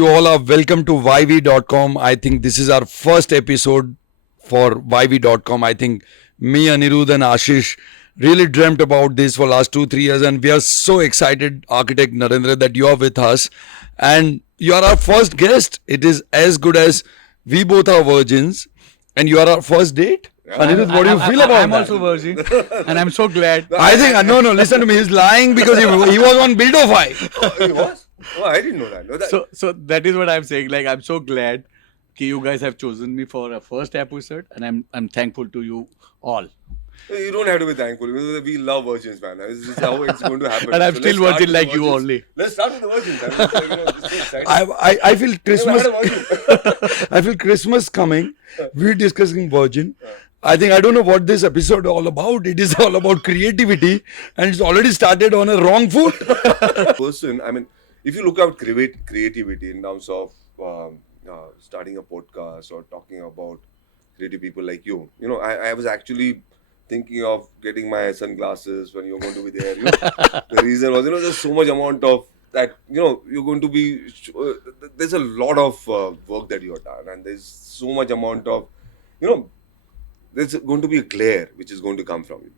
you all are welcome to YV.com. I think this is our first episode for YV.com. I think me, Anirudh and Ashish really dreamt about this for last 2-3 years, and we are so excited, Architect Narendra, that you are with us. And you are our first guest. It is as good as we both are virgins, and you are our first date. Anirudh, what do you feel about I'm that? also virgin, and I'm so glad. I think, no, listen to me. He's lying because he was on Buildify. Oh, he was? Oh, I didn't know that. No, that. So that is what I'm saying. Like, I'm so glad that you guys have chosen me for a first episode, and I'm thankful to you all. You don't have to be thankful. We love virgins, man. This is how it's going to happen. And I'm So still let's start virgin with like the you virgins. only. Let's start with the virgins. This is exciting. I feel Christmas. Never had a virgin. I feel Christmas coming. We're discussing virgin. I think I don't know what this episode all about. It is all about creativity, and it's already started on a wrong foot. Person, I mean, if you look at creativity in terms of starting a podcast or talking about creative people like you, I was actually thinking of getting my sunglasses when you're going to be there. The reason was, there's so much amount of that, you're going to be, there's a lot of work that you have done, and there's so much amount of, there's going to be a glare which is going to come from you.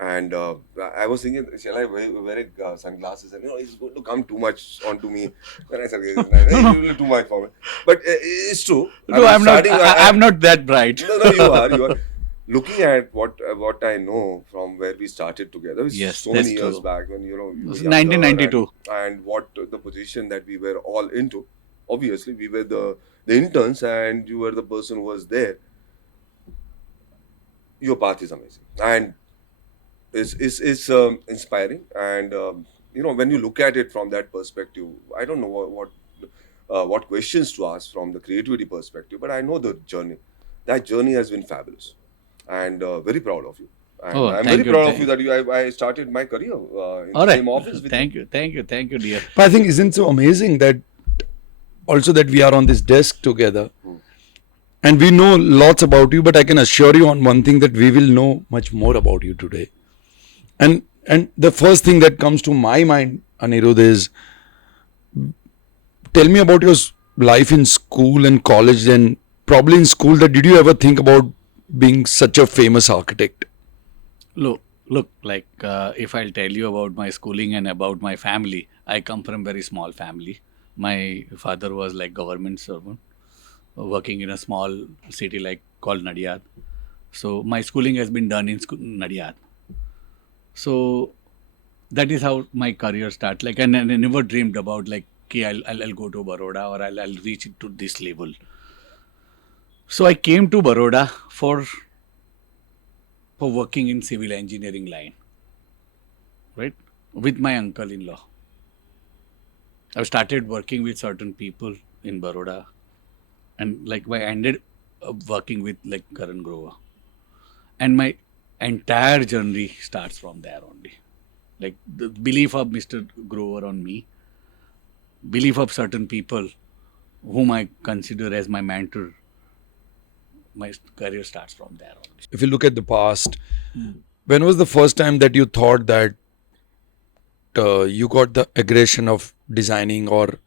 And I was thinking, shall I wear sunglasses? And it's going to come too much onto me. Then I said, it's a little too much for me. But it's true. No, I'm not that bright. No, you are. Looking at what I know from where we started together, Yes, so that's many years true. back when you were 1992. and what the position that we were all into. Obviously, we were the interns, and you were the person who was there. Your path is amazing, and is inspiring. And when you look at it from that perspective, I don't know what questions to ask from the creativity perspective, but I know the journey. That journey has been fabulous, and very proud of you. And Oh, I'm thank very you, proud of thank you that I started my career in All the right. same office with Thank you, dear. But I think isn't so amazing that also that we are on this desk together, and we know lots about you. But I can assure you on one thing, that we will know much more about you today. And the first thing that comes to my mind, Anirudh, is tell me about your life in school and college. And probably in school, that did you ever think about being such a famous architect? Look, like, if I'll tell you about my schooling and about my family, I come from very small family. My father was like government servant, working in a small city called Nadiyad. So my schooling has been done in Nadiyad. So that is how my career started. Like, and I never dreamed about okay, I'll go to Baroda, or I'll reach it to this level. So I came to Baroda for working in civil engineering line, right? With my uncle-in-law. I started working with certain people in Baroda, and I ended up working with Karan Grover. And my entire journey starts from there only. Like, the belief of Mr. Grover on me, belief of certain people whom I consider as my mentor, my career starts from there only. If you look at the past, when was the first time that you thought that you got the aggression of designing, or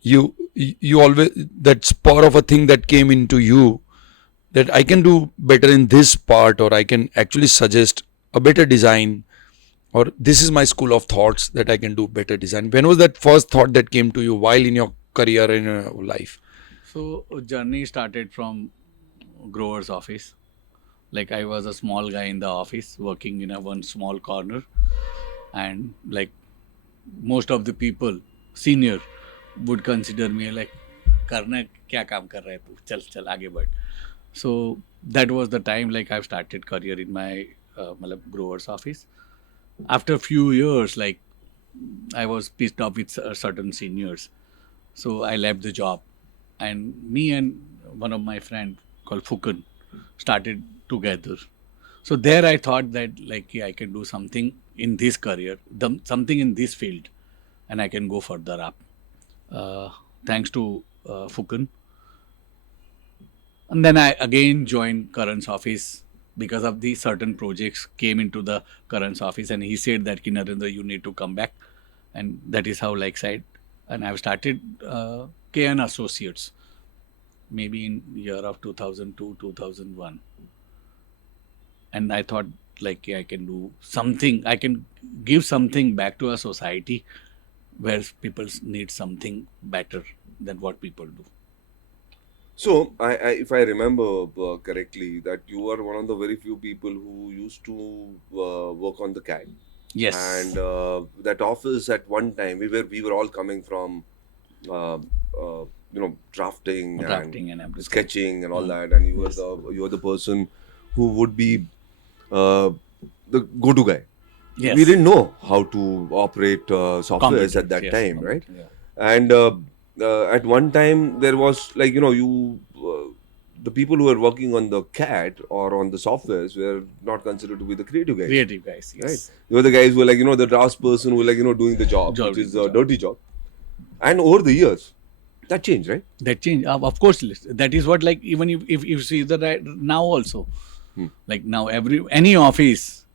you always, that spur of a thing that came into you, that I can do better in this part, or I can actually suggest a better design, or this is my school of thoughts that I can do better design? When was that first thought that came to you while in your career, in your life? So journey started from Grover's office. Like, I was a small guy in the office working in a one small corner, and most of the people, senior, would consider me like, "Karna kya kaam kar raha hai tu? Chal aage बढ़." So that was the time I've started career in my Grover's office. After a few years, I was pissed off with certain seniors, so I left the job, and me and one of my friend called Fukan started together. So there I thought that yeah, I can do something in this career, something in this field, and I can go further up. Thanks to Fukan. And then I again joined Karan's office because of the certain projects came into the Karan's office, and he said that, Narendra, you need to come back. And that is how said. And I've started KN Associates, maybe in year of 2002, 2001. And I thought like I can do something, I can give something back to a society where people need something better than what people do. So, if I remember correctly, that you were one of the very few people who used to work on the CAD, Yes. and that office at one time we were all coming from uh, drafting Drafting and and everything. sketching and all that, and you were the person who would be uh, the go-to guy. Yes. We didn't know how to operate softwares at Computers, that yes, time, right? yeah. And at one time there was like the people who were working on the CAD or on the softwares were not considered to be the creative guys. Creative guys, yes. Right? They were the guys who were like the drafts person who were like doing the job, Job, which is the a job. dirty job. And over the years, that changed, right? That change, of course. That is what, like, even if you see the right now also, like now any office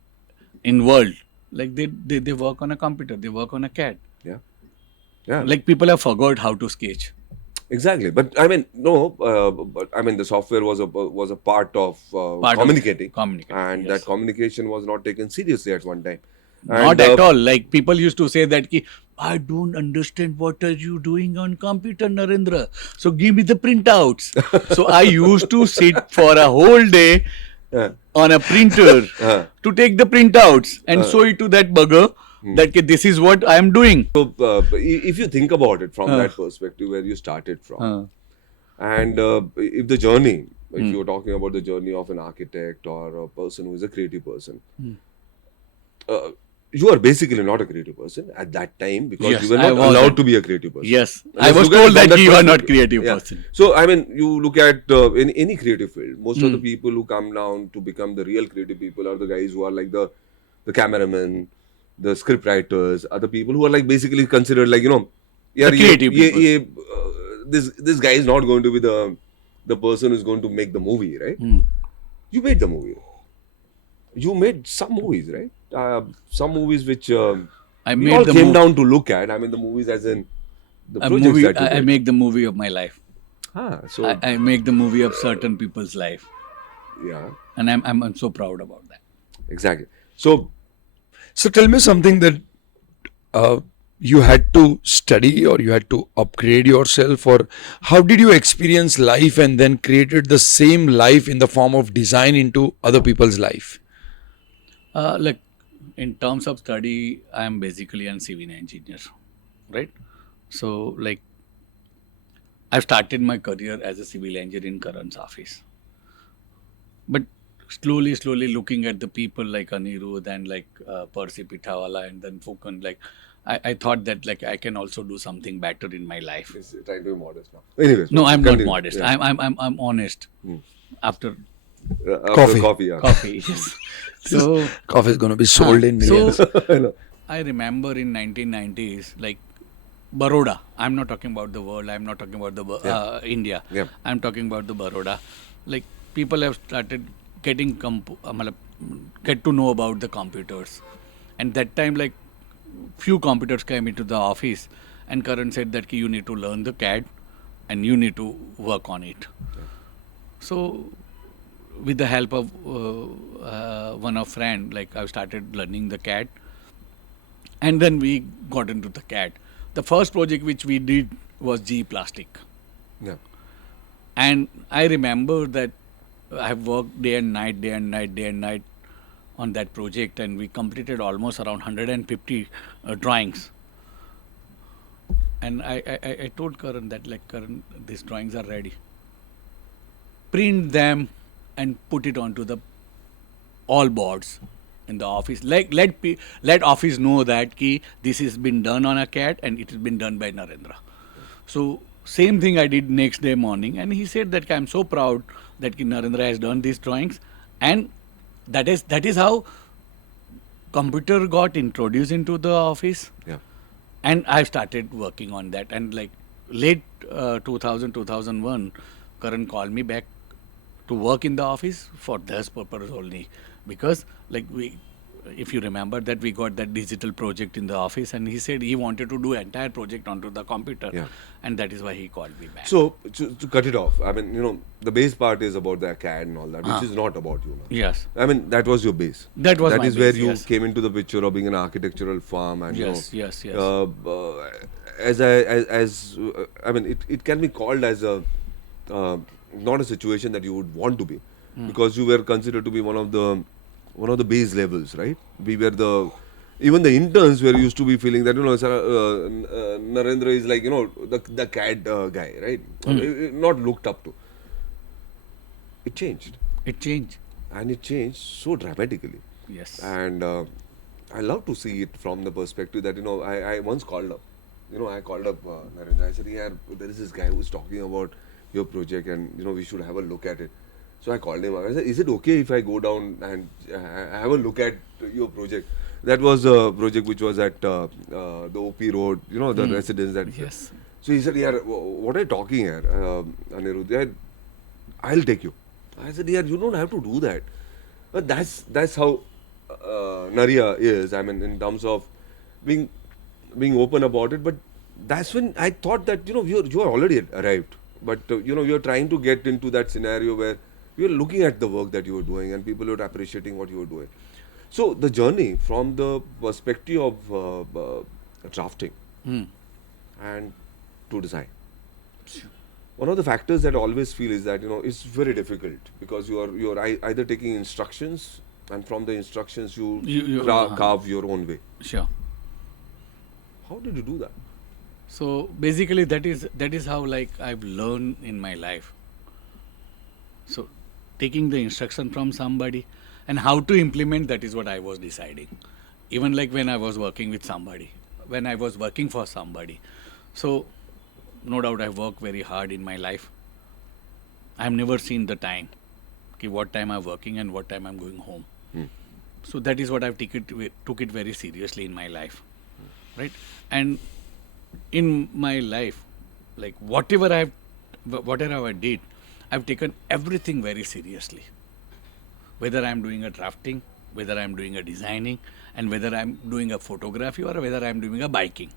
in world, like they work on a computer, they work on a CAD. Yeah, yeah. Like people have forgot how to sketch. Exactly, but I mean, no, but I mean, the software was a part of communicating, and yes. that communication was not taken seriously at one time. Not And, at all. Like people used to say that, ki, I don't understand what are you doing on computer, Narendra. So give me the printouts. So I used to sit for a whole day on a printer to take the printouts and show it to that bugger that ki, this is what I am doing. So, if you think about it from that perspective, where you started from, and if the journey, if you're talking about the journey of an architect or a person who is a creative person, you are basically not a creative person at that time because Yes, you were I not wasn't. allowed to be a creative person. Yes, I Let's was look at told it from that you are not perspective. creative Yeah. person. So, I mean, you look at in any creative field, most of the people who come down to become the real creative people are the guys who are like the cameramen, the script writers, are the people who are like basically considered like yeah, The creative people. this guy is not going to be the person who's going to make the movie, right? You made the movie. You made some movies, right? Some movies which I we made all the came mov- down to look at. I mean, the movies as in the a projects movie. that you I did. make the movie of my life. So I make the movie of certain people's life, yeah, and I'm so proud about that. exactly. So So tell me something that you had to study or you had to upgrade yourself, or how did you experience life and then created the same life in the form of design into other people's life? Like in terms of study, I am basically a civil engineer, right? So like I've started my career as a civil engineer in Karan's office, but slowly looking at the people like Anirudh and like Percy Pitawala and then Fukan, like I thought that like I can also do something better in my life. it's trying to be modest now. Anyways, No, I'm not continue. modest. Yeah. I'm honest. After After coffee, yeah. coffee, yes. So Coffee is going to be sold in millions. So I know. I remember in 1990s, like Baroda. I'm not talking about the world. I'm not talking about the India. Yeah. I'm talking about the Baroda. Like people have started getting get to know about the computers, and that time like few computers came into the office, and Karan said that you need to learn the CAD, and you need to work on it. So with the help of one of friend, like I started learning the CAD, and then we got into the CAD. The first project which we did was G Plastic, Yeah. and I remember that I have worked day and night on that project, and we completed almost around 150 drawings. And I told Karan that like Karan, these drawings are ready. Print them and put it onto the all boards in the office. Like let office know that ki this has been done on a CAD and it has been done by Narendra. So same thing I did next day morning, and he said that I'm so proud that ki Narendra has done these drawings, and that is how computer got introduced into the office. Yeah. And I started working on that, and like late 2001, Karan called me back to work in the office for this purpose only, because like if you remember that we got that digital project in the office, and he said he wanted to do entire project onto the computer, Yeah. and that is why he called me back. So to cut it off, I mean, the base part is about the CAD and all that, which is not about you now. Yes, I mean, that was your base. That was That my is where base, you yes. came into the picture of being an architectural firm, and Yes, yes, yes. I mean, it can be called as a not a situation that you would want to be, because you were considered to be one of the base levels, right? We were even the interns were used to be feeling that Narendra is like the CAD guy, right? Not looked up to. It changed, It changed. and it changed so dramatically. Yes. And I love to see it from the perspective that I once called up, I called up Narendra. I said, yeah, there is this guy who's talking about your project, and we should have a look at it. So I called him up. I said, is it okay if I go down and have a look at your project? That was a project which was at the OP Road, the residence that. Yes. So he said, yeah, what are you talking here, Anirudh? Yeah, I'll take you. I said, yeah, you don't have to do that. But that's how Naria is. I mean, in terms of being open about it. But that's when I thought that you are already arrived. But you're trying to get into that scenario where you're looking at the work that you were doing, and people are appreciating what you were doing. So the journey from the perspective of drafting and to design. One of the factors that I always feel is that it's very difficult, because you're either taking instructions, and from the instructions you carve your own way. Sure. How did you do that? So basically, that is how like I've learned in my life. So taking the instruction from somebody and how to implement, that is what I was deciding. Even like when I was working with somebody, when I was working for somebody. So no doubt I've worked very hard in my life. I've never seen the time, okay, what time I'm working and what time I'm going home. So that is what I've took it very seriously in my life, right? And in my life, like whatever I did, I've taken everything very seriously. Whether I'm doing a drafting, whether I'm doing a designing, and whether I'm doing a photography or whether I'm doing a biking.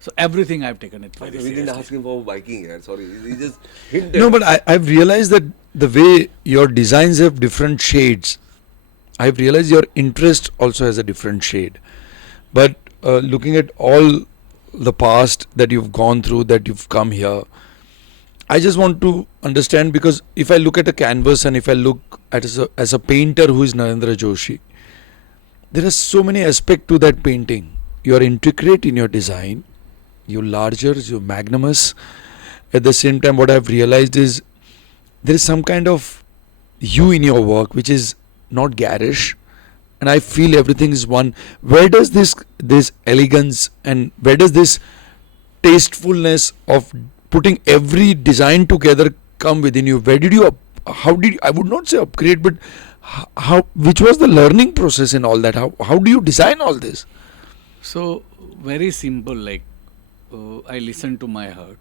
So everything I've taken it very We seriously. didn't ask him for biking here. Sorry, he just hinted. No, but I've realized that the way your designs have different shades, I've realized your interest also has a different shade. But looking at all the past that you've gone through, that you've come here, I just want to understand, because if I look at a canvas and if I look at as a painter who is Narendra Joshi, there are so many aspects to that painting. You are intricate in your design, you're larger, you're magnanimous. At the same time, what I've realized is there is some kind of you in your work which is not garish, and I feel everything is one. Where does this elegance and where does this tastefulness of putting every design together come within you? Where did you I would not say upgrade, but how which was the learning process in all that? How do you design all this? So very simple, like I listen to my heart,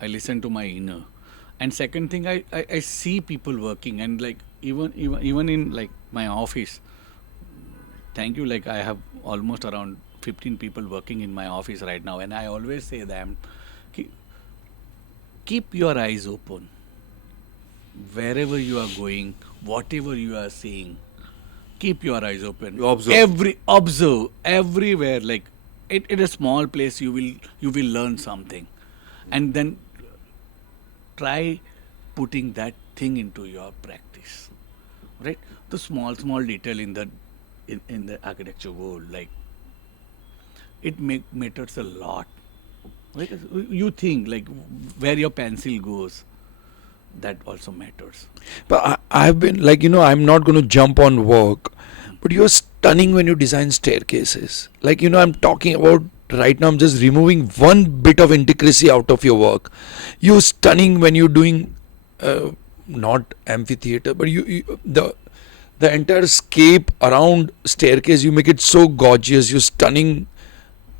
I listen to my inner, and second thing, I see people working, and like even in like my office. Thank you. Like I have almost around 15 people working in my office right now, and I always say them, keep your eyes open. Wherever you are going, whatever you are seeing, keep your eyes open. You observe. Observe everywhere. Like in a small place, you will learn something, and then try putting that thing into your practice. Right? The small detail in the architecture world, like it matters a lot. Right? You think like where your pencil goes, that also matters. But I've been like, I'm not going to jump on work, but you're stunning when you design staircases. Like, I'm talking about right now, I'm just removing one bit of intricacy out of your work. You're stunning when you're doing not amphitheater, but the entire scape around staircase, you make it so gorgeous. You're stunning.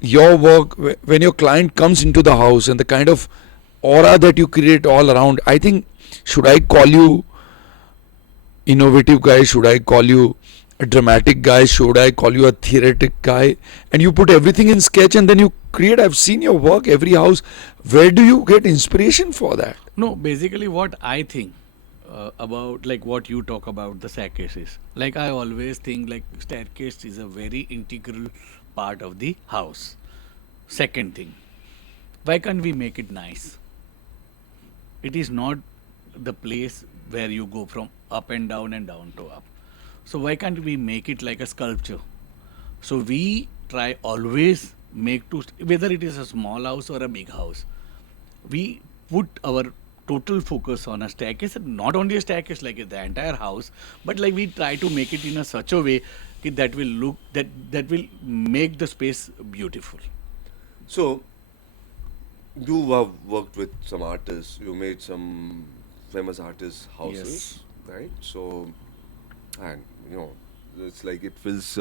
Your work, when your client comes into the house and the kind of aura that you create all around, I think, should I call you innovative guy? Should I call you a dramatic guy? Should I call you a theoretic guy? And you put everything in sketch and then you create. I've seen your work, every house. Where do you get inspiration for that? No, basically what I think about like what you talk about the staircases. Like I always think like staircase is a very integral part of the house. Second thing, why can't we make it nice? It is not the place where you go from up and down to up. So why can't we make it like a sculpture? So we try always make to whether it is a small house or a big house, we put our total focus on a staircase, and not only a staircase like the entire house, but like we try to make it in a such a way that will look that will make the space beautiful. So, you have worked with some artists. You made some famous artists' houses, right? So, and it's like it feels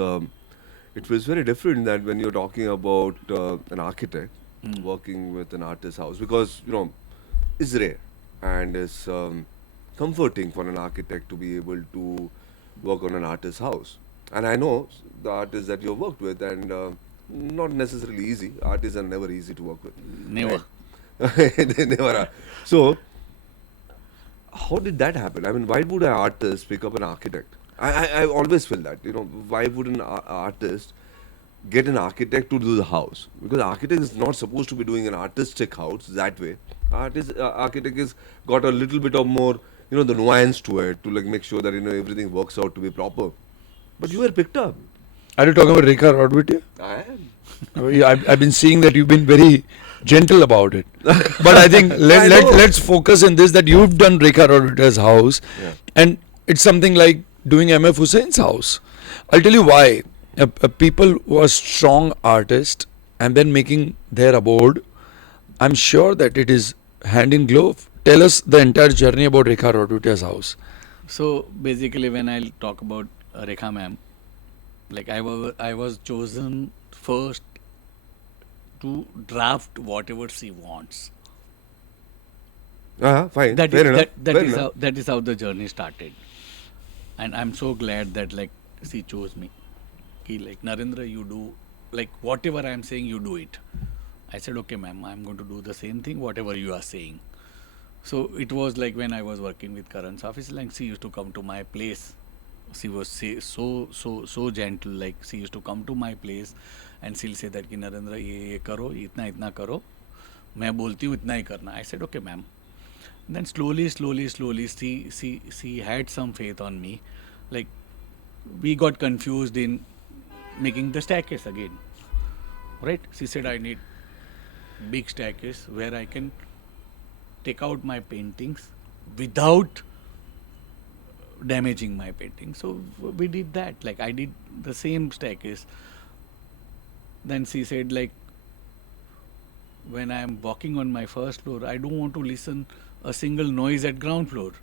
very different that when you're talking about an architect working with an artist's house, because it's rare and it's comforting for an architect to be able to work on an artist's house. And I know the artists that you've worked with, and not necessarily easy. Artists are never easy to work with, Never. right? They never are. So, how did that happen? I mean, why would an artist pick up an architect? I always feel that, why would an artist get an architect to do the house? Because architect is not supposed to be doing an artistic house that way. Architect is got a little bit of more, the nuance to it to like make sure that everything works out to be proper. But you were picked up. Are you talking about Rekha Rodwitia? I am. I've been seeing that you've been very gentle about it. But I think let's focus in this, that you've done Rekha Rodwitia's house, Yeah. and it's something like doing MF Hussein's house. I'll tell you why. People who are strong artists and then making their abode, I'm sure that it is hand in glove. Tell us the entire journey about Rekha Rodwitia's house. So basically, when I talk about Rekha ma'am, like I was chosen first to draft whatever she wants. Fine. That Fair is enough. that Fair is enough. how that is how the journey started, and I'm so glad that like she chose me. Ki, like Narendra, you do like whatever I'm saying, you do it. I said, okay, ma'am, I'm going to do the same thing, whatever you are saying. So it was like when I was working with Karan's office, like she used to come to my place. She was so gentle. Like she used to come to my place, and she'll say that कि नरेंद्र ये करो इतना इतना करो मैं बोलती हूँ इतना ही करना. I said okay ma'am. Then slowly she had some faith on me. Like we got confused in making the staircase again. Right? She said I need big staircase where I can take out my paintings without damaging my painting. So we did that. Like I did the same staircase. Then she said like when I am walking on my first floor, I don't want to listen a single noise at ground floor.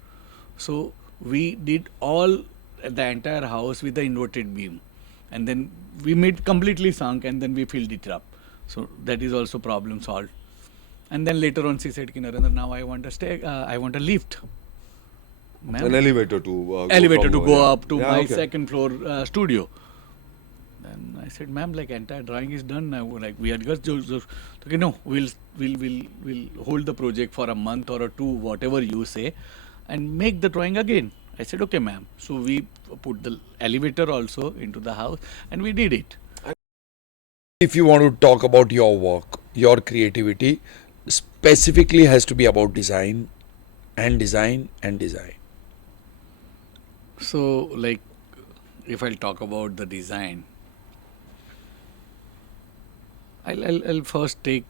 So we did all the entire house with the inverted beam, and then we made completely sunk, and then we filled it up. So that is also problem solved. And then later on she said, "Ki Narendra, now I want I want a lift." Ma'am, An elevator to elevator to go yeah. up to Yeah, my okay. second floor studio. Then I said, "Ma'am, like entire drawing is done now. Like we are just okay, no, we'll hold the project for a month or two, whatever you say, and make the drawing again." I said, "Okay, ma'am." So we put the elevator also into the house, and we did it. If you want to talk about your work, your creativity, specifically has to be about design and design and design. So like, if I'll talk about the design, I'll first take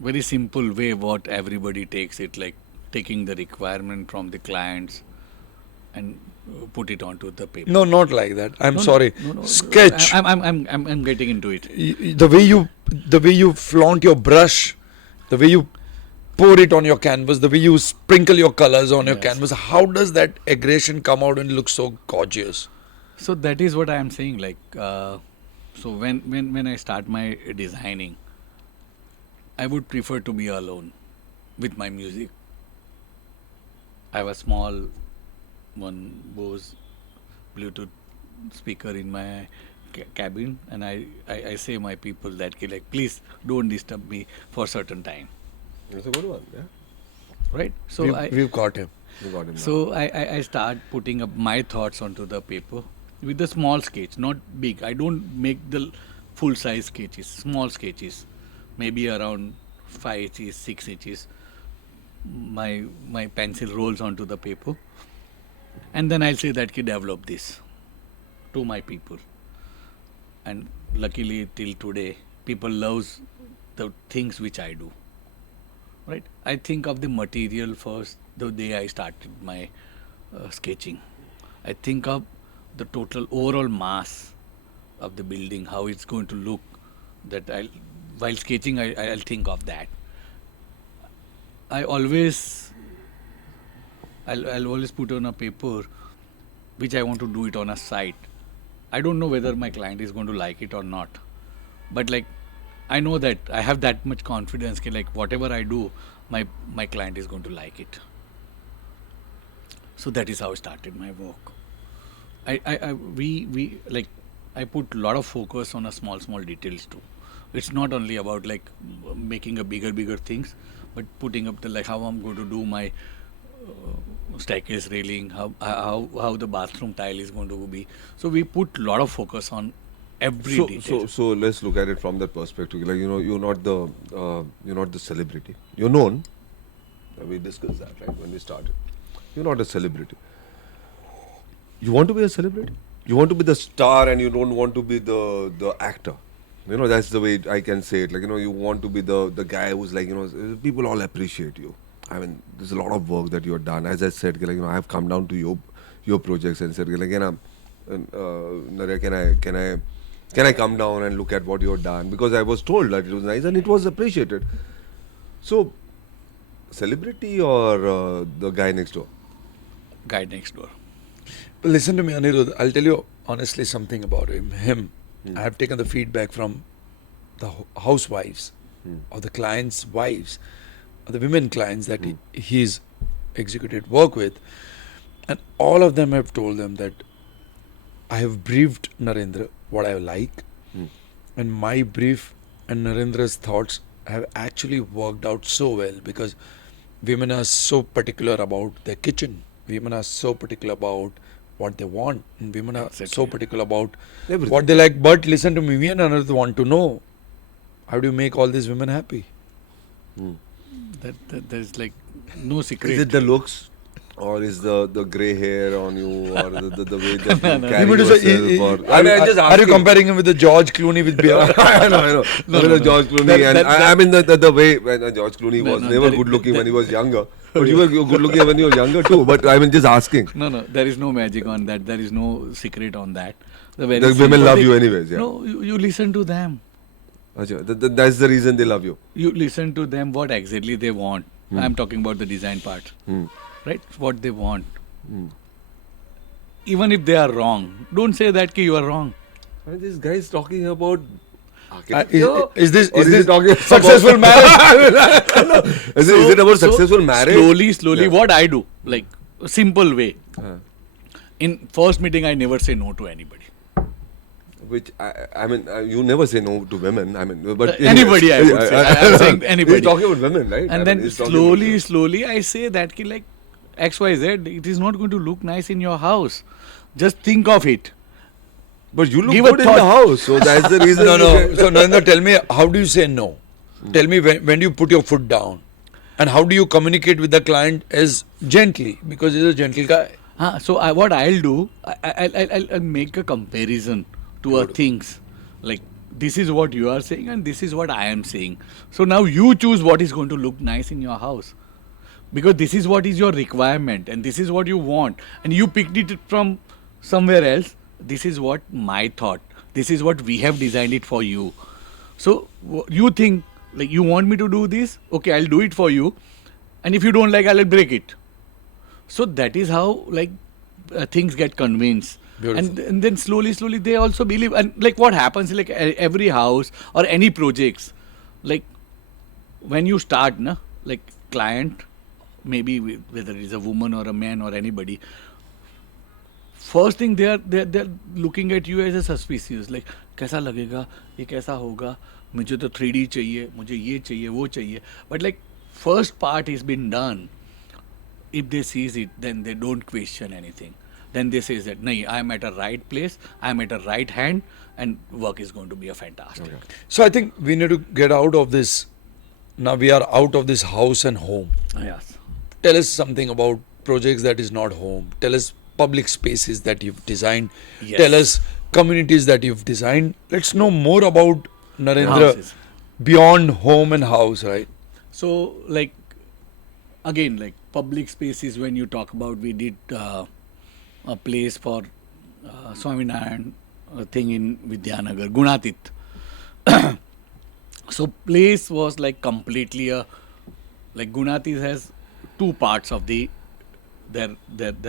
very simple way what everybody takes it, like taking the requirement from the clients and put it onto the paper. No, not like that. I'm No, sorry. no. Sketch. I'm getting into it. The way you flaunt your brush, the way you pour it on your canvas, the way you sprinkle your colors on your Yes. canvas, how does that aggression come out and look so gorgeous? So that is what I am saying. Like, so when I start my designing, I would prefer to be alone with my music. I have a small one Bose Bluetooth speaker in my cabin, and I say my people that ki, like, please don't disturb me for certain time, That's a good one. Yeah, right? So We've got him. you got him. Now. so I start putting up my thoughts onto the paper with a small sketch, not big. I don't make the full size sketches, small sketches, maybe around 5 inches, 6 inches. My pencil rolls onto the paper, and then I'll say that ki develop this to my people. And luckily till today, people loves the things which I do. Right? I think of the material first the day I started my sketching. I think of the total overall mass of the building, how it's going to look. That while sketching, I'll think of that. I always, I'll always put on a paper which I want to do it on a site. I don't know whether my client is going to like it or not, but like I know that I have that much confidence. Ki, like whatever I do, my client is going to like it. So that is how I started my work. We like I put a lot of focus on a small details too. It's not only about like making a bigger things, but putting up the like how I'm going to do my staircase railing, how the bathroom tile is going to be. So we put a lot of focus on every detail. So let's look at it from that perspective. Like you're not the celebrity. You're known. We discussed that right when we started. You're not a celebrity. You want to be a celebrity. You want to be the star, and you don't want to be the actor. That's the way I can say it. Like you want to be the guy who's like people all appreciate you. I mean, there's a lot of work that you've done. As I said, like I have come down to your projects and said, like, Narendra, can I come down and look at what you've done? Because I was told that it was nice and it was appreciated. So, celebrity or the guy next door? Guy next door. Listen to me, Anirudh. I'll tell you honestly something about him. I have taken the feedback from the housewives or the clients' wives, or the women clients that he's executed work with, and all of them have told them that I have briefed Narendra what I like, and my brief and Narendra's thoughts have actually worked out so well, because women are so particular about their kitchen. Women are so particular about what they want, and women are so particular about Everything. what they like. But listen to me, we and Anirudh want to know, how do you make all these women happy? That there's like no secret. Is it the looks? Or is the grey hair on you, or the way that you No. carry You mean to say, yourself? Or, I mean, I'm just are you asking. comparing him with the George Clooney with beard? I know. No. George Clooney, I mean the way when George Clooney was No, never good looking when he was younger, but you were good looking when you were younger too. But I mean, just asking. No, there is no magic on that. There is no secret on that. The women love you anyways. Yeah. No, you listen to them. Achha, that's the reason they love you. You listen to them what exactly they want. I'm talking about the design part, right? What they want. Even if they are wrong, don't say that ki you are wrong. I mean, this guy is talking about Is this he talking successful marriage? Is it about successful marriage? Slowly, Yeah. what I do, like a simple way. In first meeting, I never say no to anybody. Which I mean, you never say no to women. I mean, but Anybody, I would say. I'm saying anybody. He's talking about women, right? And then slowly, I say that ki like XYZ, it is not going to look nice in your house. Just think of it. But you look Give a good in the thought. house, so that's the reason. No. So Narendra, tell me, how do you say no? Tell me when do you put your foot down, and how do you communicate with the client as gently, because he's a gentle guy. So what I'll do, I'll make a comparison to things. Like this is what you are saying and this is what I am saying. So now you choose what is going to look nice in your house. Because this is what is your requirement and this is what you want. And you picked it from somewhere else. This is what my thought. This is what we have designed it for you. So you think like you want me to do this? Okay, I'll do it for you. And if you don't like, I'll break it. So that is how like things get convinced. And then slowly they also believe. And like what happens like every house or any projects, like when you start, like client, maybe whether it's a woman or a man or anybody, first thing they're looking at you as a suspicious, like कैसा लगेगा, ये कैसा होगा, मुझे तो 3D चाहिए, मुझे ये चाहिए, वो चाहिए. But like first part is been done. If they sees it, then they don't question anything. Then they says that, nahi, I'm at a right place, I'm at a right hand, and work is going to be a fantastic. Okay. So I think we need to get out of this. Now we are out of this house and home. Yes. Tell us something about projects that is not home. Tell us public spaces that you've designed. Yes. Tell us communities that you've designed. Let's know more about Narendra Houses. beyond home and house, right? So, like, again, like public spaces, when you talk about, we did a place for Swaminarayan thing in Vidyanagar, Gunatit. So, place was like completely like Gunatit has two parts of their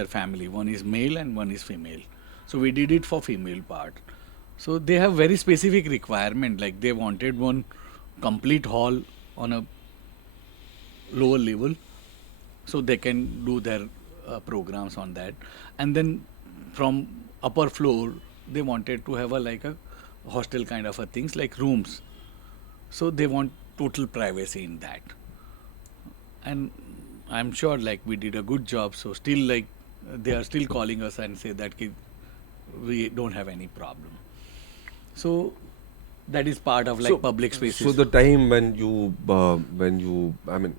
family. One is male and one is female. So, we did it for female part. So, they have very specific requirement. Like, they wanted one complete hall on a lower level, so they can do their programs on that. And then from upper floor, they wanted to have like a hostel kind of a things, like rooms. So they want total privacy in that. And I'm sure like we did a good job. So still like they are still calling us and say that we don't have any problem. So that is part of like public spaces. So the time when you, I mean,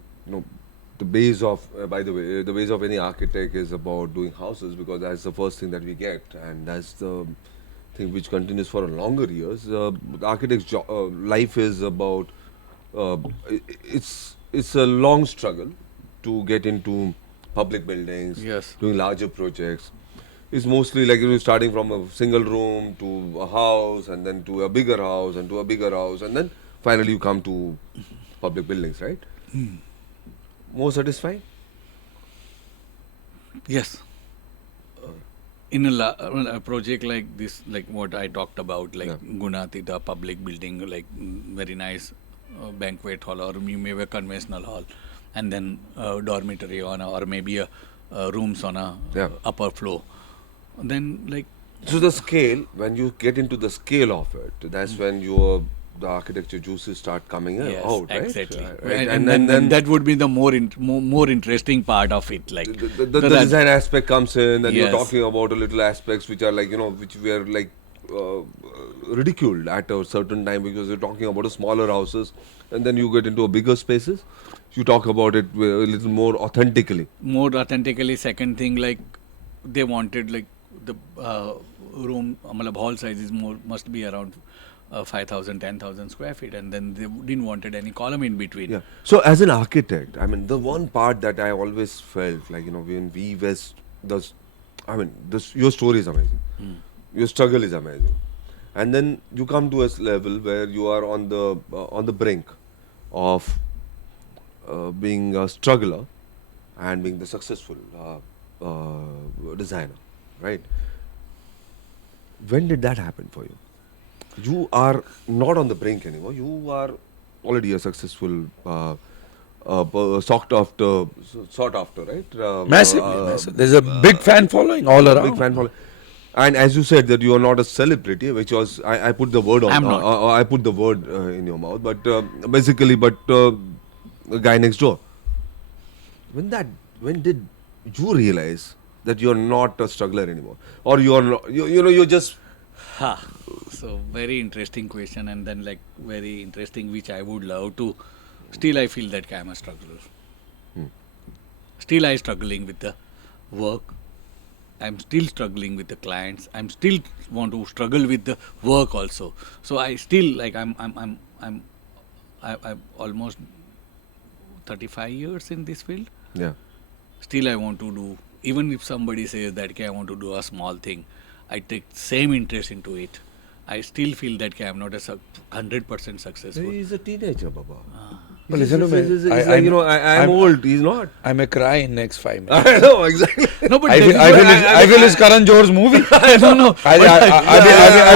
the base of, by the way, the base of any architect is about doing houses, because that's the first thing that we get, and that's the thing which continues for a longer years. The architect's life is about, it's a long struggle to get into public buildings, Yes. doing larger projects. It's mostly like you're starting from a single room to a house, and then to a bigger house, and to a bigger house, and then finally you come to public buildings, right? More satisfying? Yes. In a project like this, like what I talked about, like Yeah. Gunatita public building, like very nice banquet hall, or you may have a conventional hall, and then dormitory on or maybe a rooms on a Yeah. upper floor. Then like So the scale, when you get into the scale of it, that's when the architecture juices start coming yes, out, right? exactly. Right. And then that would be the more interesting part of it, like the design aspect comes in, and you're Yes. talking about a little aspects which are like, which were like ridiculed at a certain time, because you're talking about a smaller houses, and then you get into a bigger spaces, you talk about it a little more authentically. more authentically. Second thing, like they wanted like the room, hall size is must be around 5,000, 10,000 square feet, and then they didn't wanted any column in between. Yeah. So as an architect, I mean, the one part that I always felt like, when we West does, I mean, your story is amazing. Your struggle is amazing. And then you come to a level where you are on the brink of being a struggler and being the successful designer, right? When did that happen for you? You are not on the brink anymore. You are already a successful, sought after, right? Massively, massive. There's a big fan following all around. Big fan following. And as you said that you are not a celebrity, which was I put the word on. I'm not. I put the word in your mouth, but basically, the guy next door. When did you realize that you're not a struggler anymore, or you're not, you're just Ha. So very interesting question, and then like very interesting, which I would love to. Still, I feel that I'm a struggler. Still, I struggling with the work. I'm still struggling with the clients. I'm still want to struggle with the work also. So I still like I'm almost 35 years in this field. yeah. Still I want to do, even if somebody says that okay, I want to do a small thing, I take same interest into it. I still feel that okay, I'm not a 100% successful. He's a teenager, Baba. But listen to me. It's like, I'm old. He's not. I may cry in next 5 minutes. I know, exactly. No, but I that feel, is I what feel, it's, I feel it's Karan Johar's movie. no. I've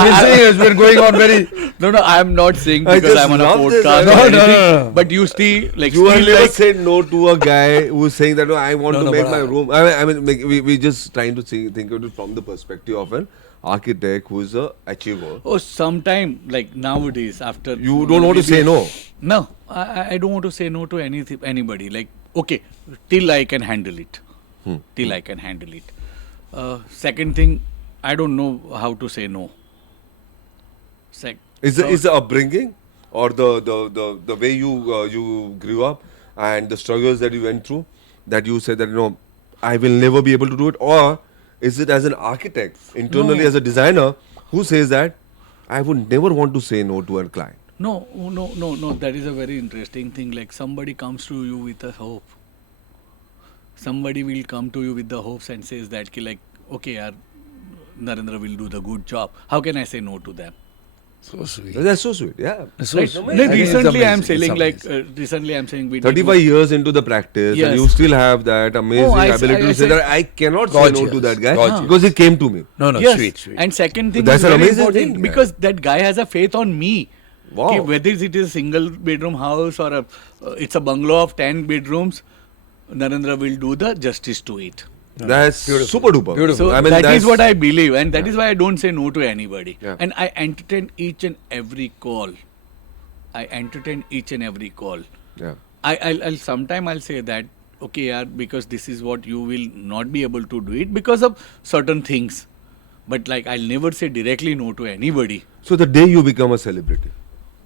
been saying it's been going on very. No, I'm not saying I because just I'm on a love this. podcast. No, or no, anything, no. But you see, like, You have still never like, said no to a guy who's saying that, no, I want No, to no, make but my I- room. I mean, we just trying to think of it from the perspective of an architect who is a achiever. oh, sometime, like nowadays, after. You don't want to maybe- say no. No, I don't want to say no to anybody. Like, okay, till I can handle it. Till I can handle it. Second thing, I don't know how to say no. Is the upbringing or the way you grew up and the struggles that you went through that you said that I will never be able to do it, or is it as an architect internally No. as a designer who says that I would never want to say no to a client? No. That is a very interesting thing. Like, somebody comes to you with a hope. Somebody will come to you with the hopes and says that, ki, like, okay, yaar, Narendra will do the good job. How can I say no to them? So sweet. That's so sweet. Yeah. So Right? sweet. No, I think it's recently I'm amazing. saying, It's like, amazing. recently I'm saying we did 35 years into the practice, Yes. and you still have that amazing I ability to say say that I cannot say no Gorgeous. to that guy Gorgeous. because he came to me. No, yes. sweet. And second thing That's is an very amazing important thing, because that guy has a faith on me. Wow. Ki whether it is a single bedroom house or it's a bungalow of 10 bedrooms, Narendra will do the justice to it. That's super duper. Beautiful. So I mean, that that's is what I believe, and that is why I don't say no to anybody. Yeah. And I entertain each and every call. Yeah. I'll sometime I'll say that, okay, yaar, because this is what you will not be able to do it because of certain things. But like, I'll never say directly no to anybody. So the day you become a celebrity,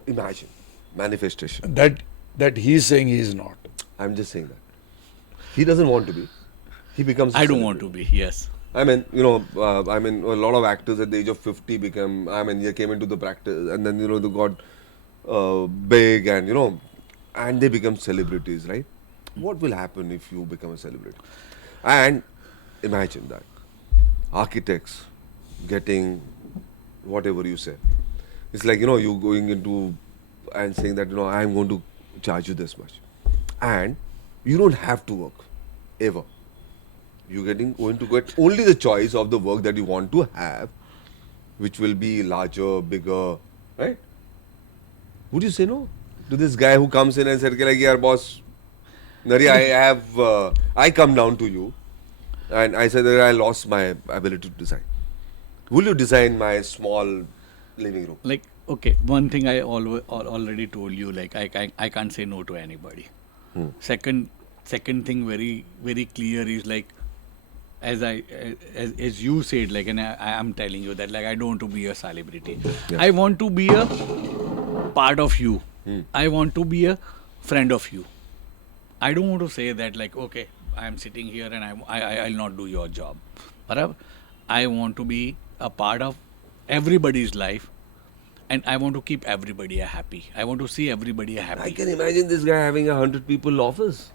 imagine manifestation. That he's saying he's not. I'm just saying that he doesn't want to be. He becomes. I don't want to be. Yes. I mean, a lot of actors at the age of 50 become. I mean, they came into the practice, and then they got big, and they become celebrities, right? What will happen if you become a celebrity? And imagine that architects getting whatever you say. It's like you going into and saying that I'm going to charge you this much, and you don't have to work ever. You're going to get only the choice of the work that you want to have, which will be larger, bigger, right? Would you say no to this guy who comes in and said, like, yeah, boss, Nari, I come down to you, and I said that I lost my ability to design. Will you design my small living room? Like, okay, one thing I already told you, like, I can't say no to anybody. Second thing, very very clear, is like, as you said, like, and I am telling you that, like, I don't want to be a celebrity. Yeah. I want to be a part of you. I want to be a friend of you. I don't want to say that, like, okay, I am sitting here and I'll not do your job. But I want to be a part of everybody's life, and I want to keep everybody happy. I want to see everybody happy. I can imagine this guy having 100 people office.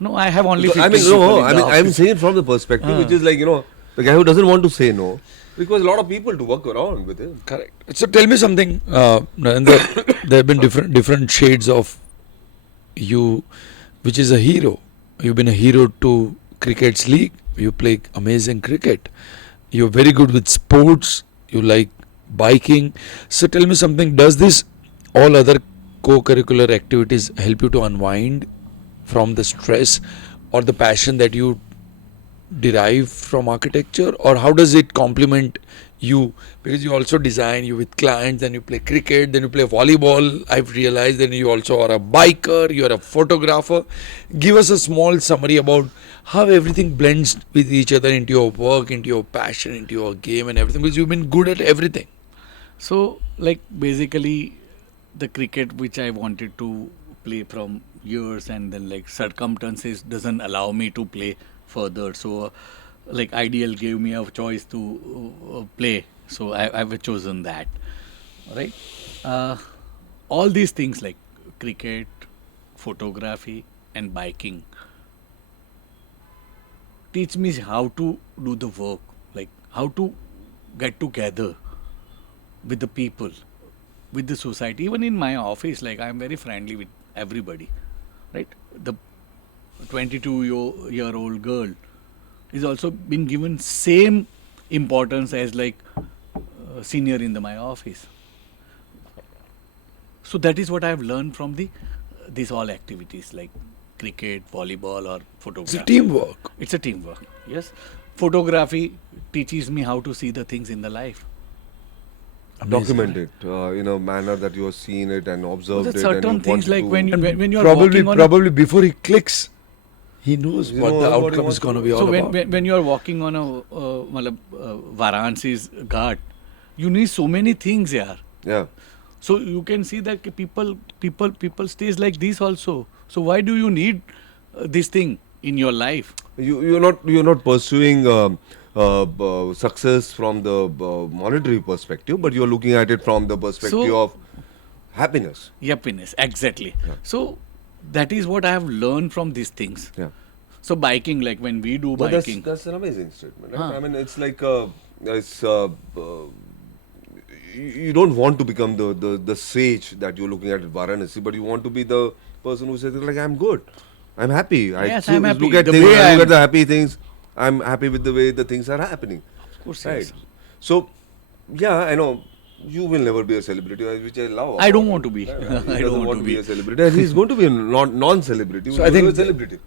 No, I have only 50 I mean, people no, in the I'm office. saying from the perspective, which is like, the guy who doesn't want to say no, because a lot of people to work around with him. Correct. So tell me something, Narendra. There have been different shades of you, which is a hero. You've been a hero to cricket's league. You play amazing cricket. You're very good with sports. You like biking. So tell me something. Does this all other co-curricular activities help you to unwind from the stress or the passion that you derive from architecture, or how does it complement you? Because you also design, you with clients, then you play cricket, then you play volleyball. I've realized then you also are a biker, you're a photographer. Give us a small summary about how everything blends with each other into your work, into your passion, into your game and everything, because you've been good at everything. So, like, basically, the cricket which I wanted to play from years, and then, like, circumstances doesn't allow me to play further. So, like, Ideal gave me a choice to play. So, I've chosen that. Right? All these things, like cricket, photography, and biking, teach me how to do the work, like how to get together with the people, with the society. Even in my office, like, I'm very friendly with everybody. right? The 22-year-old girl is also been given same importance as like senior in my office. So that is what I have learned from these all activities like cricket, volleyball, or It's photography. a teamwork. It's a teamwork. Yes, photography teaches me how to see the things in the life. Amazing. Document it in a manner that you have seen it and observed There's it, and you certain things wanted like to. when you are Probably, walking on probably before he clicks, he knows He what knows the what he outcome is wants going to to be do. all so about. when you are walking on a Varanasi's ghat, you need so many things here. Yeah. So you can see that people stays like this also. So why do you need this thing in your life? You're not pursuing success from the monetary perspective, but you're looking at it from the perspective So- of happiness. Happiness, exactly. So that is what I have learned from these things. Yeah. So biking, like when we do But biking, that's an amazing statement. Right? Huh. I mean, it's like you don't want to become the sage that you're looking at Varanasi, but you want to be the person who says like, I'm good, I'm happy. Yes, I I'm happy. Look at The things, way I I look am. at the happy things. I'm happy with the way the things are happening. of course, Right. yes. So, yeah, I know you will never be a celebrity, which I love. I don't about want you. to be. Right, I right. He don't doesn't want to be. a celebrity. And he's going to be a non-celebrity. So I think a celebrity.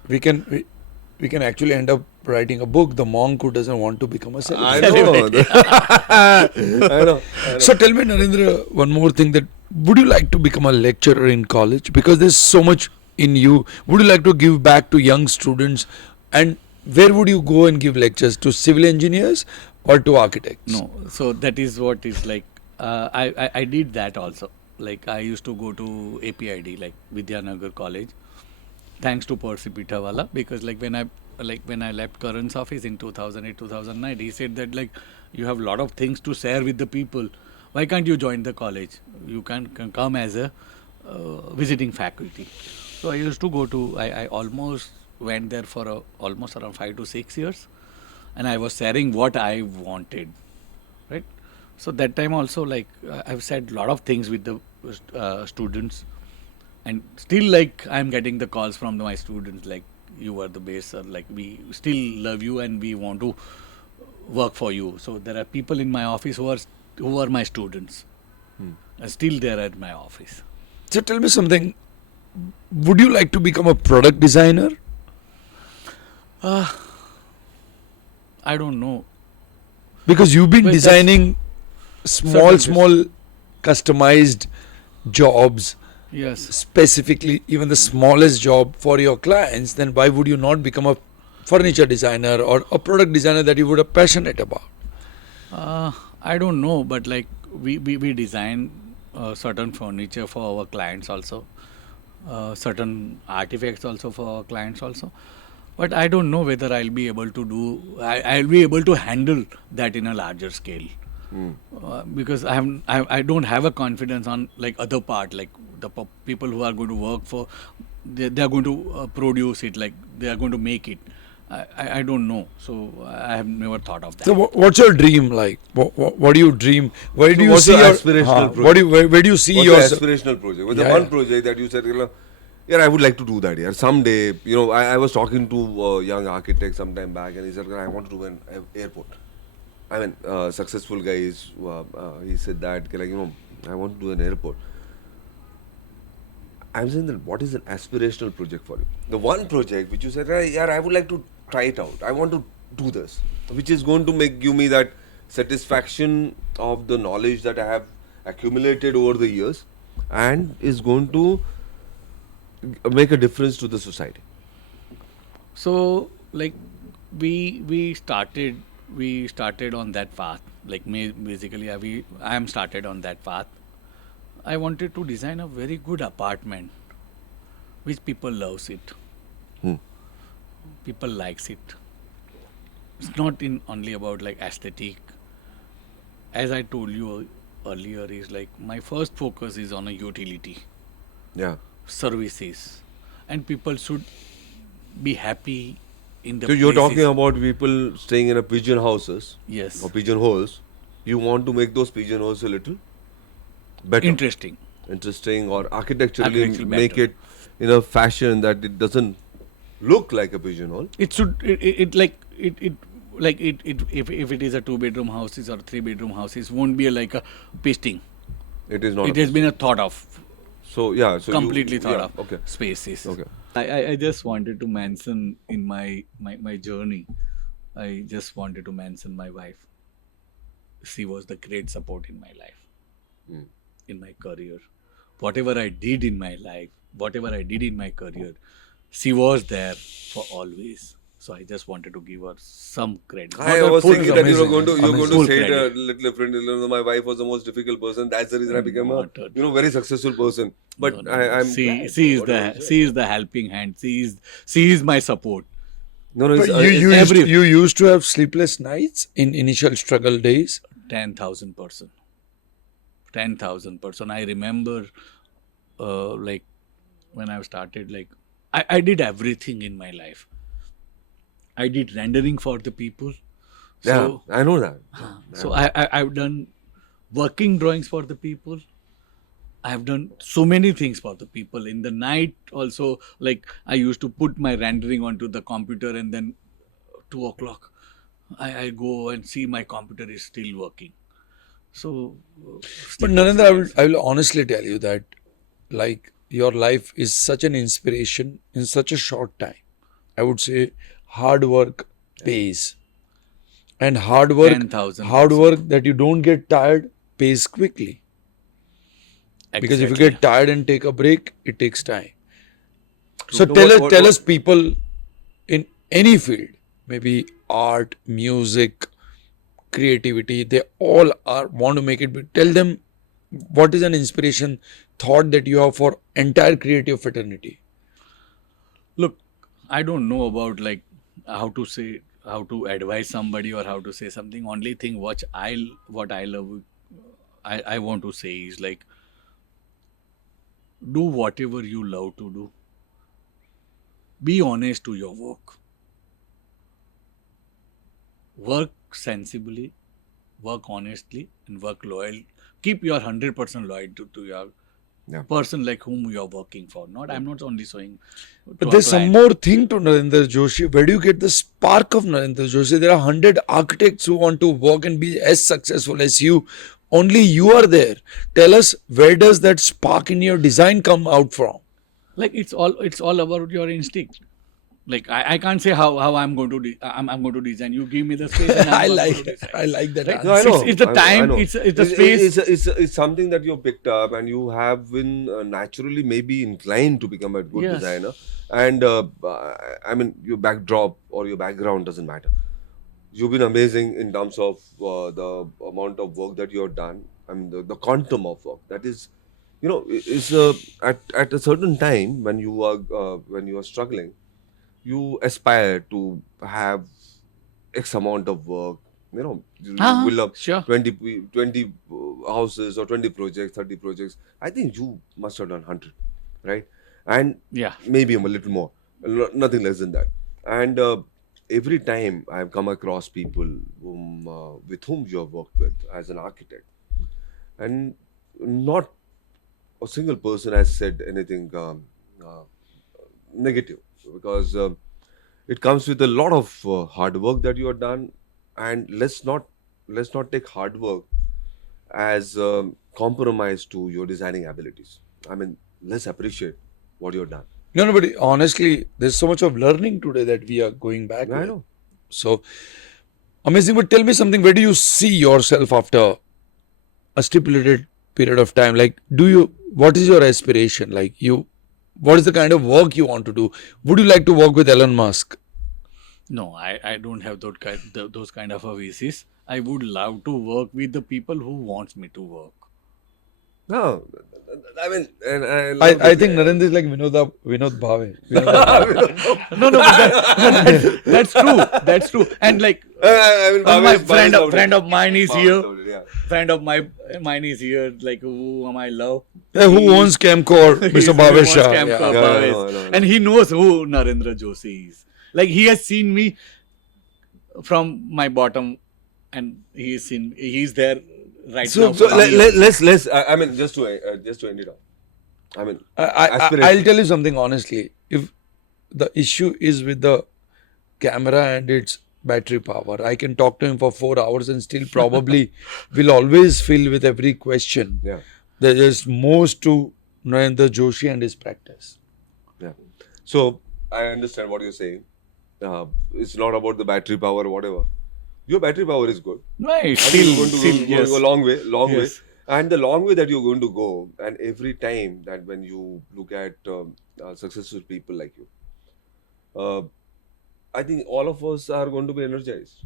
we can actually end up writing a book, The Monk Who Doesn't Want to Become a I Celebrity. know. I know. So tell me, Narendra, one more thing, that would you like to become a lecturer in college? Because there's so much in you. Would you like to give back to young students? And where would you go and give lectures? To civil engineers or to architects? No, so that is what is like. I did that also. Like I used to go to APID, like Vidyanagar College, thanks to Percy Pitawala, because like when I left Karan's office in 2008 2009, he said that like you have a lot of things to share with the people. Why can't you join the college? You can come as a visiting faculty. So I used to go to. I almost went there for almost around 5 to 6 years, and I was sharing what I wanted, right? So that time also, like I've said a lot of things with the students, and still like I'm getting the calls from my students like you are the best, or like we still love you and we want to work for you. So there are people in my office who are my students, and still they're at my office. So tell me something. Would you like to become a product designer? I don't know. Because you've been Well, that's designing certain small customized jobs, Yes. specifically even the smallest job for your clients, then why would you not become a furniture designer or a product designer that you would be passionate about? I don't know, but like we design certain furniture for our clients also, certain artifacts also for our clients also. But I don't know whether I'll be able to I'll be able to handle that in a larger scale. Because I don't have a confidence on like other part, like the people who are going to work for, they are going to produce it, like they are going to make it. I don't know, so I have never thought of that. So what's your dream like? What do you dream? Where do you what's see your your aspirational What do you, where do you see What's your yourself? aspirational project? Was Yeah, the one yeah. project that you said, yeah, I would like to do that. Yeah, someday, I was talking to a young architect some time back, and he said, I want to do an airport. I mean, successful guys. He said that, like, I want to do an airport. I'm saying that what is an aspirational project for you? The one project which you said, yeah, I would like to try it out. I want to do this, which is going to give me that satisfaction of the knowledge that I have accumulated over the years, and is going to make a difference to the society. So like we started on that path. Like basically I am started on that path. I wanted to design a very good apartment which people loves it. People likes it. It's not in only about like aesthetic. As I told you earlier, is like my first focus is on a utility, Yeah. services, and people should be happy in the So you're talking places. about people staying in a pigeon houses Yes. or pigeon holes. You want to make those pigeon holes a little better, Interesting. interesting, or architecturally Architecturally make better. it in a fashion that it doesn't look like a pigeonhole. It should it like it if it is a 2-bedroom houses or 3-bedroom houses won't be like a pasting. It is not. It has been a thought of So yeah, so completely thought of Okay. spaces. Okay. I just wanted to mention in my journey, I just wanted to mention my wife. She was the great support in my life, in my career. Whatever I did in my life, whatever I did in my career, she was there for always. So I just wanted to give her some credit. I Not a was full thinking that you were amazing. going to Full say it a credit. little different. My wife was the most difficult person. That's the reason I became a Not at very successful person. But No. I'm She glad is whatever you said. she is the helping hand. She is my support. No, But you used to have sleepless nights in initial struggle days. 10,000%. 10,000%. I remember, like when I started, like I did everything in my life. I did rendering for the people. So, I know that. so I've done working drawings for the people. I've done so many things for the people. In the night also, like I used to put my rendering onto the computer, and then 2 o'clock, I go and see my computer is still working. So, But Narendra, I will honestly tell you that, like, your life is such an inspiration in such a short time. I would say hard work pays. And hard work 10,000%. that you don't get tired pays quickly. Because if you Exactly. get tired and take a break, it takes time. So No, tell us people in any field, maybe art, music, creativity, they all want to make it big. Tell them what is an inspiration thought that you have for entire creative fraternity. Look, I don't know about like how to advise somebody or how to say something. Only thing what I love, I want to say is like, do whatever you love to do. Be honest to your work. Work sensibly, work honestly, and work loyal. Keep your 100% loyal to your person like whom you are working for. I'm not only saying. But there's some more thing to Narendra Joshi. Where do you get the spark of Narendra Joshi? There are 100 architects who want to work and be as successful as you. Only you are there. Tell us, where does that spark in your design come out from? Like it's all about your instinct. Like I can't say how I'm going to I'm going to design. You give me the space. And I I'm like going to that. design. I like that. Right? answer. No, I know. It's the I time. know. It's the space. It's something that you picked up, and you have been naturally maybe inclined to become a good Yes. designer. And I mean, your backdrop or your background doesn't matter. You've been amazing in terms of the amount of work that you have done. I mean, the quantum of work that is, is at a certain time when you are struggling, you aspire to have X amount of work. You will have Sure. 20 houses or 20 projects, 30 projects. I think you must have done 100, right? And Yeah. maybe a little more, nothing less than that. And every time I've come across people with whom you have worked with as an architect, and not a single person has said anything negative, because it comes with a lot of hard work that you have done. And let's not take hard work as compromise to your designing abilities. I mean, let's appreciate what you've done. No, but honestly, there's so much of learning today that we are going back. I with. know. So amazing. But tell me something. Where do you see yourself after a stipulated period of time? Like, what is your aspiration? Like, what is the kind of work you want to do? Would you like to work with Elon Musk? No, I don't have those kind of a wishes. I would love to work with the people who wants me to work. No, I mean, and I think Narendra is like Vinod Bhave. No, but that's true. That's true. And like I mean, my Bhavesh friend of mine is here. yeah. Friend of mine is here. Like who am I love? Yeah, who owns Camcore? Mr. Bhavesh Shah. Camp Yeah. I know. And he knows who Narendra Joshi is. Like he has seen me from my bottom, and he's there right now. So let's I mean, just to end it off. I mean, I'll aspiration. tell you something honestly. If the issue is with the camera and its battery power, I can talk to him for 4 hours and still probably will always fill with every question. Yeah. There is most to Narendra Joshi and his practice. Yeah. So I understand what you're saying. It's not about the battery power or whatever. Your battery power is good. Right. I think Still, you're going to still, go yes. a long way, Yes. and the long way that you're going to go, and every time that when you look at successful people like you, uh, I think all of us are going to be energized.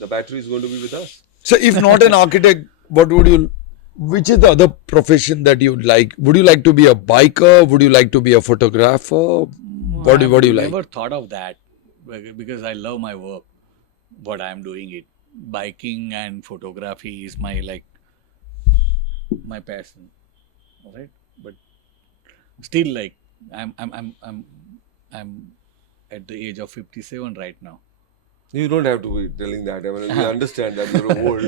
The battery is going to be with us. So, if not an architect, what would you? Which is the other profession that you would like? Would you like to be a biker? Would you like to be a photographer? What do you like? Never thought of that because I love my work, what I'm doing it. Biking and photography is my my passion, all right. But still, like I'm at the age of 57 right now. You don't have to be telling that. I mean, we understand that you're old.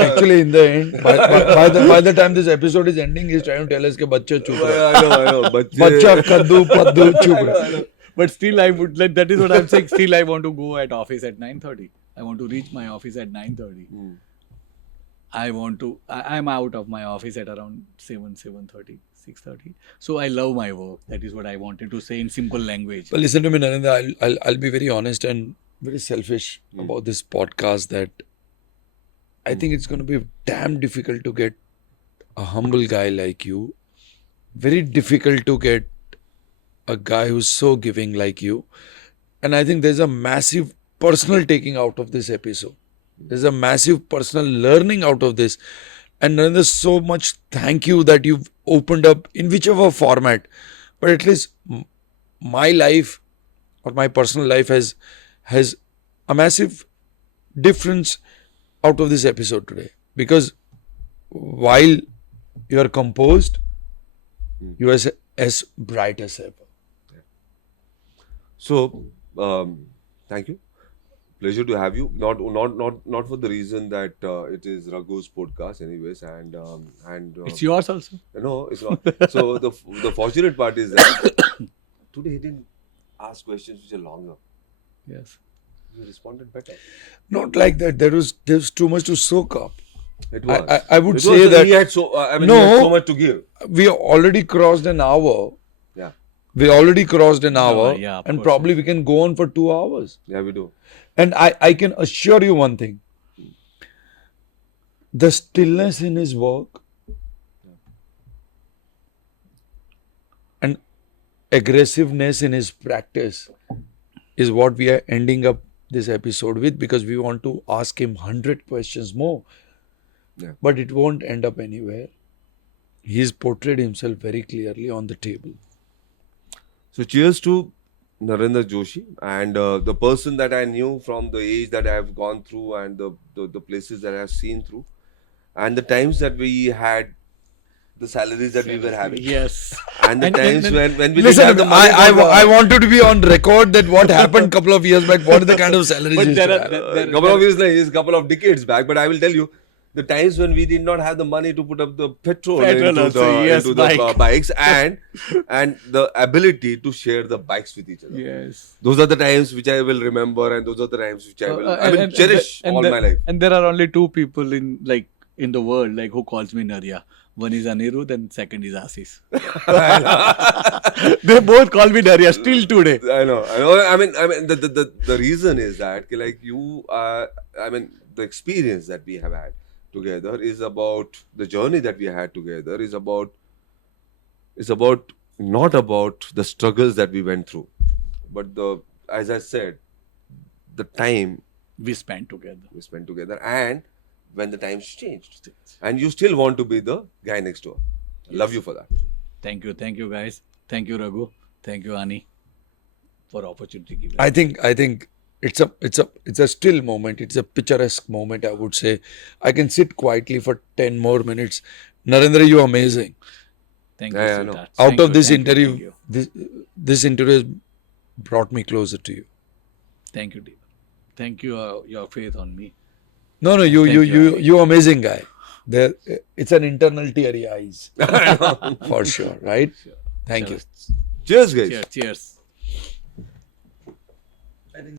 Actually, in the end, by the time this episode is ending, he's trying to tell us कि बच्चे चुप रहे. I know. बच्चा कद्दू पद्दू चुप I रहे. know. But still, I would like that is what I'm saying. Still, I want to go at office at 9:30. I want to reach my office at 9:30. I'm out of my office at around 7:30, 6:30. So I love my work. That is what I wanted to say in simple language. But listen to me, Narendra. I'll be very honest and very selfish about this podcast. That I think it's going to be damn difficult to get a humble guy like you. Very difficult to get a guy who's so giving like you. And I think there's a massive personal taking out of this episode. There's a massive personal learning out of this. And Narendra, so much thank you that you've opened up in whichever format. But at least my life or my personal life has a massive difference out of this episode today. Because while you are composed, you are as bright as ever. So, thank you. Pleasure to have you. Not for the reason that it is Raghu's podcast, anyways, and It's yours also. no, it's not. So the fortunate part is that today he didn't ask questions which are longer. Yes. He responded better. Not like that. There's too much to soak up. It was. I would It say was, that he had so. I mean, No. he had so much to give. we already crossed an hour. Yeah, We already crossed an hour, yeah, of and course. probably we can go on for 2 hours. yeah, we do. And I can assure you one thing: the stillness in his work and aggressiveness in his practice is what we are ending up this episode with, because we want to ask him 100 questions more. Yeah. But it won't end up anywhere. He's portrayed himself very clearly on the table. So cheers to Narendra Joshi and the person that I knew from the age that I have gone through and the places that I have seen through and the times that we had the salaries that we were having Yes. and the times when we didn't Listen, have the money. I wanted to be on record that what happened couple of years back, what is the kind of salaries But you there used are- to have? there- couple of years like it's couple of decades back, but I will tell you the times when we did not have the money to put up the petrol into also, yes, into the bike. bikes and the ability to share the bikes with each other. Yes. Those are the times which I will remember, and those are the times which I will cherish all my life. And there are only two people in the world who calls me Narya. One is Anirudh and second is Asis. They both call me Narya still today. I know. I mean, the reason is that like you, I mean, the experience that we have had together is about the journey that we had together is about not about the struggles that we went through, but as I said, the time We spent together. we spent together and when the times changed, and you still want to be the guy next door. I love you for that. Thank you guys. Thank you Raghu. Thank you Ani for opportunity given. I think it's a still moment. It's a picturesque moment, I would say. I can sit quietly for 10 more minutes. Narendra, you're amazing. Thank you. Yeah, I know. sweetheart. Out Thank of you, this thank you, interview, thank you. this interview has brought me closer to you. Thank you, dear. Thank you, your faith on me. No, Thank you, you're amazing guy. there it's an internal teary eyes for sure, right? Thank you. Chalo. Cheers, guys. Cheers.